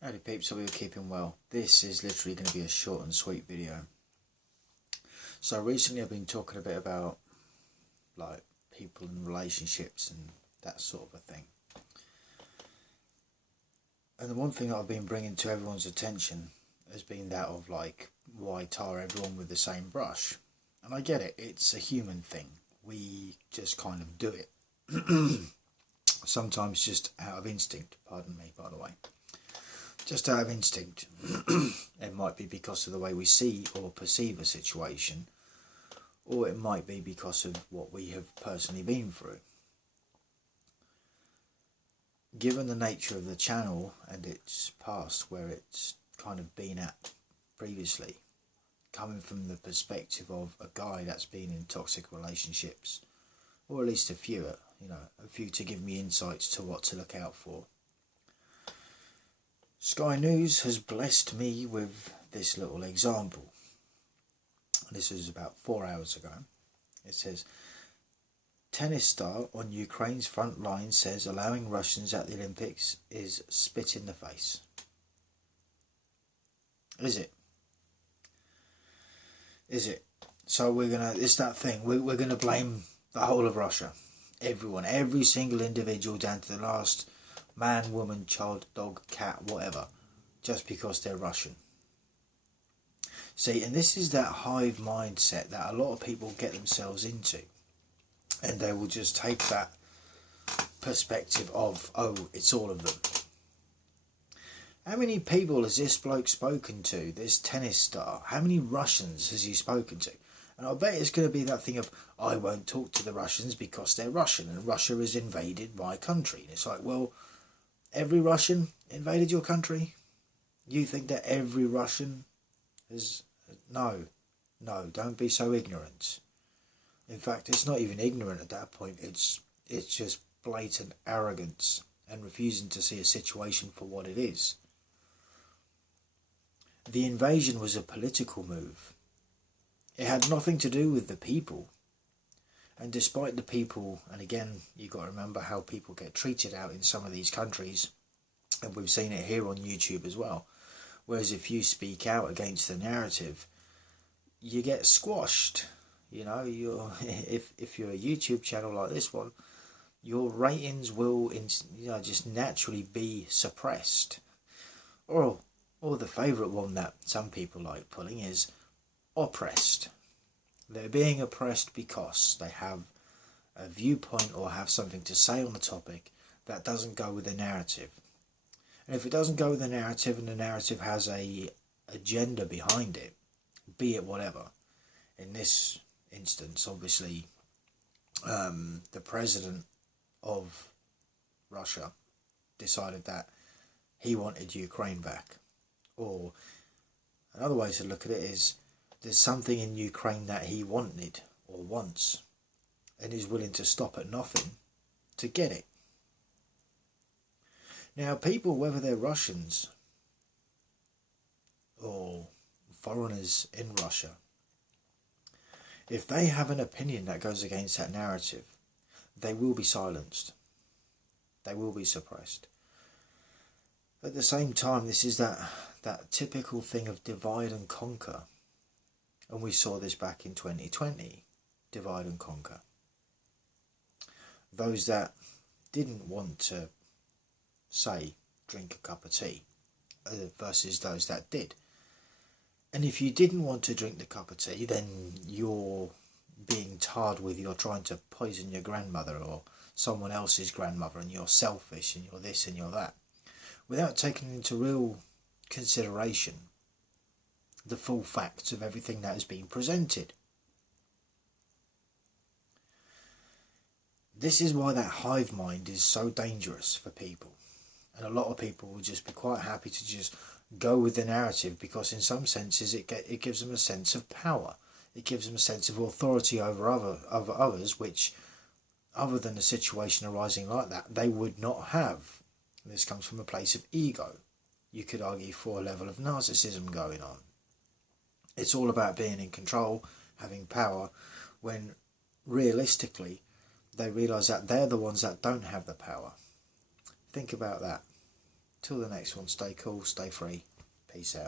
Howdy peeps, hope you're keeping well. This is literally going to be a short and sweet video. So recently I've been talking a bit about like people and relationships and that sort of a thing. And the one thing that I've been bringing to everyone's attention has been that of like, why tar everyone with the same brush? And I get it, it's a human thing. We just kind of do it. Sometimes just out of instinct, pardon me by the way. Just out of instinct. It might be because of the way we see or perceive a situation, or it might be because of what we have personally been through. Given the nature of the channel and its past, where it's kind of been at previously, coming from the perspective of a guy that's been in toxic relationships, or at least a few to give me insights to what to look out for. Sky News has blessed me with this little example. This is about 4 hours ago. It says, tennis star on Ukraine's front line says allowing Russians at the Olympics is spit in the face. Is it? Is it? So it's that thing, we're gonna blame the whole of Russia. Everyone, every single individual down to the last man, woman, child, dog, cat, whatever, just because they're Russian. See, and this is that hive mindset that a lot of people get themselves into. And they will just take that perspective of, oh, it's all of them. How many people has this bloke spoken to, this tennis star? How many Russians has he spoken to? And I bet it's going to be that thing of, I won't talk to the Russians because they're Russian and Russia has invaded my country. And it's like, well, every Russian invaded your country? You think that every Russian has... No, don't be so ignorant. In fact, it's not even ignorant at that point. It's just blatant arrogance and refusing to see a situation for what it is. The invasion was a political move. It had nothing to do with the people. And despite the people, and again, you've got to remember how people get treated out in some of these countries, and we've seen it here on YouTube as well. Whereas if you speak out against the narrative, you get squashed. You know, if you're a YouTube channel like this one, your ratings will just naturally be suppressed. Or the favourite one that some people like pulling is oppressed. They're being oppressed because they have a viewpoint or have something to say on the topic that doesn't go with the narrative. And if it doesn't go with the narrative and the narrative has a agenda behind it, be it whatever. In this instance, obviously, the president of Russia decided that he wanted Ukraine back. Or another way to look at it is, there's something in Ukraine that he wanted or wants and is willing to stop at nothing to get it. Now, people, whether they're Russians or foreigners in Russia, if they have an opinion that goes against that narrative, they will be silenced. They will be suppressed. At the same time, this is that typical thing of divide and conquer. And we saw this back in 2020, divide and conquer. Those that didn't want to, say, drink a cup of tea versus those that did. And if you didn't want to drink the cup of tea, then you're being tarred with you're trying to poison your grandmother or someone else's grandmother, and you're selfish and you're this and you're that, without taking into real consideration the full facts of everything that has been presented. This is why that hive mind is so dangerous for people. And a lot of people will just be quite happy to just go with the narrative, because in some senses it gives them a sense of power. It gives them a sense of authority over others, which, other than a situation arising like that, they would not have. And this comes from a place of ego. You could argue for a level of narcissism going on. It's all about being in control, having power, when realistically they realise that they're the ones that don't have the power. Think about that. Till the next one, stay cool, stay free. Peace out.